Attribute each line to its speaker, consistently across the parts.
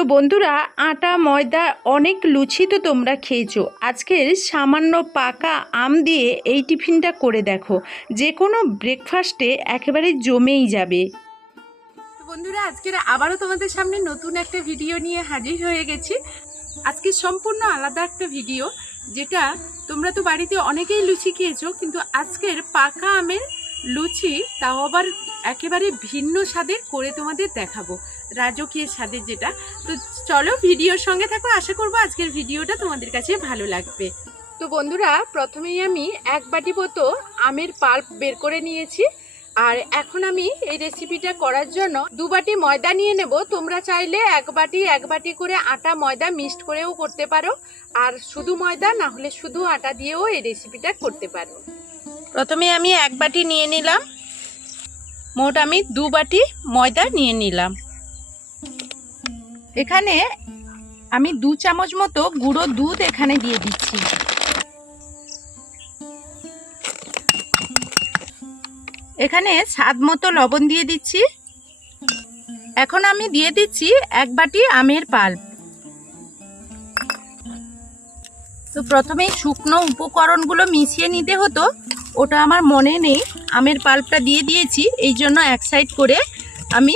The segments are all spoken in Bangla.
Speaker 1: তো বন্ধুরা, আটা, ময়দা অনেক লুচি তো তোমরা খেয়েছো। আজকের সামান্য পাকা আম দিয়ে এই টিফিনটা করে দেখো। যে কোনো ব্রেকফাস্টে একেবারে জমেই যাবে।
Speaker 2: বন্ধুরা, আজকের আবারও তোমাদের সামনে নতুন একটা ভিডিও নিয়ে হাজির হয়ে গেছি। আজকে সম্পূর্ণ আলাদা একটা ভিডিও যেটা তোমরা তো বাড়িতে অনেকেই লুচি খেয়েছো, কিন্তু আজকের পাকা আমের লুচি তাও আবার একেবারে ভিন্ন স্বাদের করে তোমাদের দেখাবো। রাজকীয় স্বাদের যেটা। তো চলো ভিডিওর সঙ্গে থাকো, আশা করব আজকের ভিডিওটা তোমাদের কাছে ভালো লাগবে। তো বন্ধুরা, প্রথমেই আমি এক বাটি মতো আমের পাল্প বের করে নিয়েছি। আর এখন আমি এই রেসিপিটা করার জন্য দু বাটি ময়দা নিয়ে নেব। তোমরা চাইলে এক বাটি এক বাটি করে আটা ময়দা মিক্সড করেও করতে পারো। আর শুধু ময়দা, না হলে শুধু আটা দিয়েও এই রেসিপিটা করতে পারো। প্রথমে আমি এক বাটি নিয়ে নিলাম। মোট আমি দু বাটি ময়দা নিয়ে নিলাম। এখানে আমি দু চামচ মতো গুঁড়ো দুধ এখানে দিয়ে দিচ্ছি। এখানে স্বাদ মতো লবণ দিয়ে দিচ্ছি। এখন আমি দিয়ে দিচ্ছি এক বাটি আমের পাল্প তো প্রথমেই শুকনো উপকরণগুলো মিশিয়ে নিতে হতো। ওটা আমার মনে নেই। আমের পাল্পটা দিয়ে দিয়েছি। এই জন্য এক সাইড করে আমি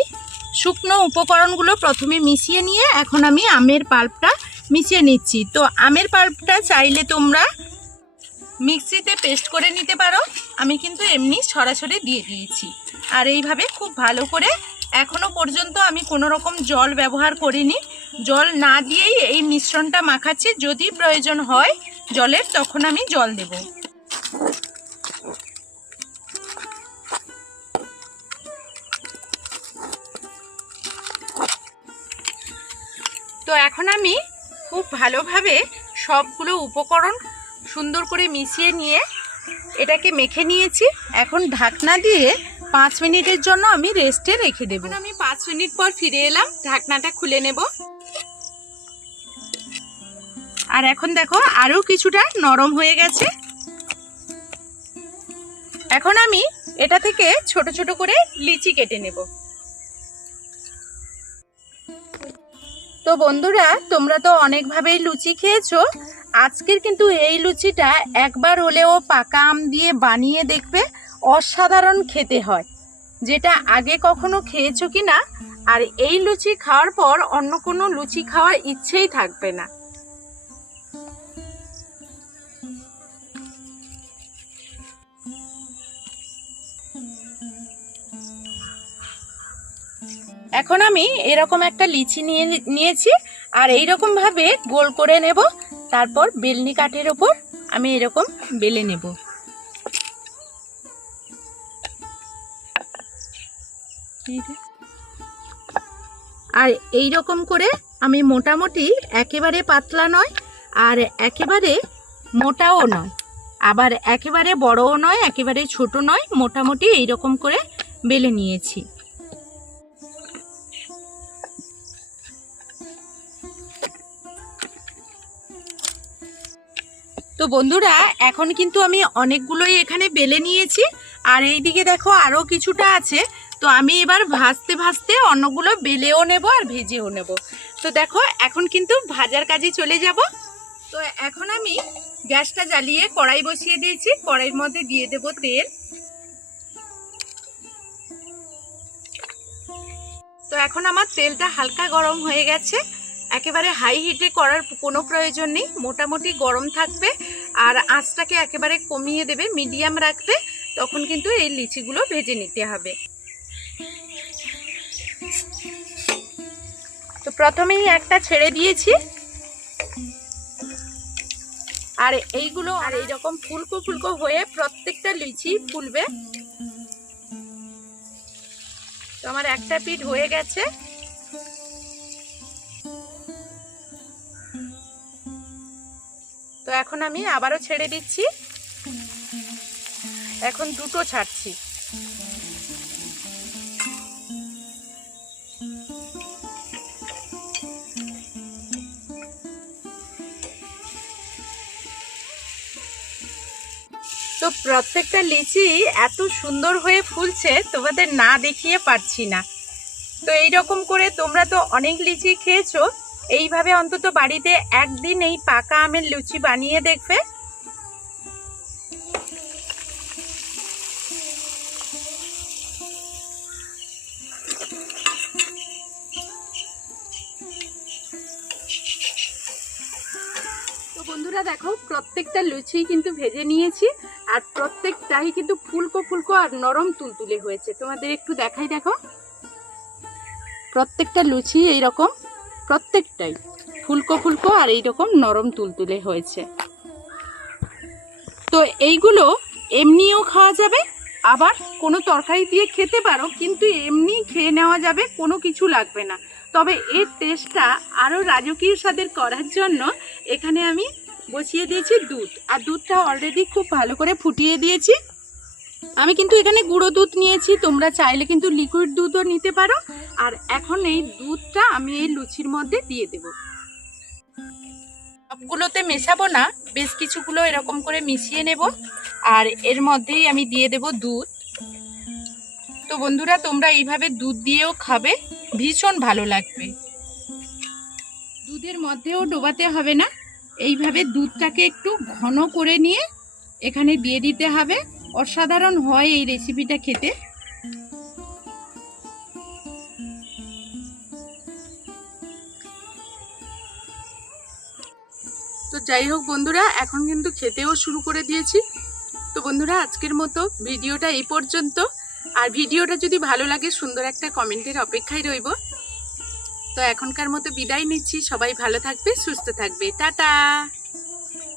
Speaker 2: শুকনো উপকরণগুলো প্রথমে মিশিয়ে নিয়ে এখন আমি আমের পাল্পটা মিশিয়ে নিচ্ছি। তো আমের পাল্পটা চাইলে তোমরা মিক্সিতে পেস্ট করে নিতে পারো। আমি কিন্তু এমনি সরাসরি দিয়ে দিয়েছি। আর এইভাবে খুব ভালো করে এখনও পর্যন্ত আমি কোনো রকম জল ব্যবহার করিনি। জল না দিয়েই এই মিশ্রণটা মাখাচ্ছি। যদি প্রয়োজন হয় জলের, তখন আমি জল দেব। এখন আমি খুব ভালোভাবে সবগুলো উপকরণ সুন্দর করে মিশিয়ে নিয়ে এটাকে মেখে নিয়েছি। এখন ঢাকনা দিয়ে পাঁচ মিনিটের জন্য আমি রেস্টে রেখে দেবো। আমি পাঁচ মিনিট পর ফিরে এলাম, ঢাকনাটা খুলে নেব। আর এখন দেখো আরও কিছুটা নরম হয়ে গেছে। এখন আমি এটা থেকে ছোট ছোট করে লিচি কেটে নেব। তো বন্ধুরা, তোমরা তো অনেকভাবেই লুচি খেয়েছো। আজকের কিন্তু এই লুচিটা একবার হলেও পাকা আম দিয়ে বানিয়ে দেখবে, অসাধারণ খেতে হয়। যেটা আগে কখনো খেয়েছো কি না আর এই লুচি খাওয়ার পর অন্য কোনো লুচি খাওয়ার ইচ্ছেই থাকবে না। এখন আমি এরকম একটা লিচি নিয়ে নিয়েছি, আর এইরকম ভাবে গোল করে নেব, তারপর বেলনি কাঠের ওপর আমি এরকম বেলে নেব। আর এই রকম করে আমি মোটামুটি একেবারে পাতলা নয়, আর একেবারে মোটাও নয়, আবার একেবারে বড়ও নয়, একেবারে ছোট নয়, মোটামুটি এই রকম করে বেলে নিয়েছি। তো বন্ধুরা, এখন কিন্তু আমি অনেকগুলোই এখানে বেলে নিয়েছি, আর এইদিকে দেখো আরও কিছুটা আছে। তো আমি এবার ভাজতে ভাজতে অন্যগুলো বেলেও নেব আর ভেজেও নেব। তো দেখো, এখন কিন্তু ভাজার কাজে চলে যাব। তো এখন আমি গ্যাসটা জ্বালিয়ে কড়াই বসিয়ে দিয়েছি। কড়াইয়ের মধ্যে দিয়ে দেব তেল। তো এখন আমার তেলটা হালকা গরম হয়ে গেছে। একেবারে হাই হিটে করার কোনো প্রয়োজন নেই। মোটামুটি গরম থাকবে আর আঁচটাকে একেবারে কমিয়ে দেবে মিডিয়াম রাখবে, তখন কিন্তু এই লিচিগুলো ভেজে নিতে হবে। তো প্রথমেই একটা ছেড়ে দিয়েছি। আর এইগুলো আর এইরকম ফুলকো ফুলকো হয়ে প্রত্যেকটা লিচি ফুলবে। তো আমার একটা পিঠ হয়ে গেছে। এখন আমি আবারও ছেড়ে দিচ্ছি। এখন দুটো ছাড়ছি। তো প্রত্যেকটা লিচি এত সুন্দর হয়ে ফুলছে, তোমাদের না দেখিয়ে পারছি না।
Speaker 1: তো এই রকম করে তোমরা তো অনেক লিচি খেয়েছো এইভাবে অন্তত বাড়িতে একদিন এই পাকা আমের লুচি বানিয়ে দেখবে।
Speaker 2: বন্ধুরা দেখো, প্রত্যেকটা লুচি কিন্তু ভেজে নিয়েছি, আর প্রত্যেকটাই কিন্তু ফুলকো ফুলকো আর নরম তুলতুলে হয়েছে। তোমাদের একটু দেখাই দেখো। প্রত্যেকটা লুচি এইরকম। প্রত্যেকটাই ফুলকো ফুলকো আর এইরকম নরম তুলতুলে হয়েছে। তো এইগুলো এমনিও খাওয়া যাবে, আবার কোনো তরকারি দিয়ে খেতে পারো, কিন্তু এমনি খেয়ে নেওয়া যাবে, কোনো কিছু লাগবে না। তবে এর টেস্টটা আরও রাজকীয় স্বাদের করার জন্য এখানে আমি বসিয়ে দিয়েছি দুধ। আর দুধটা অলরেডি খুব ভালো করে ফুটিয়ে দিয়েছি। আমি কিন্তু এখানে গুঁড়ো দুধ নিয়েছি, তোমরা চাইলে কিন্তু লিকুইড দুধও নিতে পারো। আর এখন এই দুধটা আমি এই লুচির মধ্যে দিয়ে দেব।
Speaker 1: সবগুলোতে মেশাবো না, বেশ কিছুগুলো এরকম করে মিশিয়ে নেব। আর এর মধ্যেই আমি দিয়ে দেব দুধ। তো বন্ধুরা, তোমরা এইভাবে দুধ দিয়েও খাবে, ভীষণ ভালো লাগবে।
Speaker 2: দুধের মধ্যেও ডোবাতে হবে না। এইভাবে দুধটাকে একটু ঘন করে নিয়ে এখানে দিয়ে দিতে হবে। অসাধারণ হয় এই রেসিপিটা খেতে। তো যাই হোক বন্ধুরা, এখন কিন্তু খেতেও শুরু করে দিয়েছি। তো বন্ধুরা, আজকের মতো ভিডিওটা এই পর্যন্ত। আর ভিডিওটা যদি ভালো লাগে, সুন্দর একটা কমেন্টের অপেক্ষায় রইব। তো এখনকার মতো বিদায় নিচ্ছি। সবাই ভালো থাকবে, সুস্থ থাকবে। টাটা!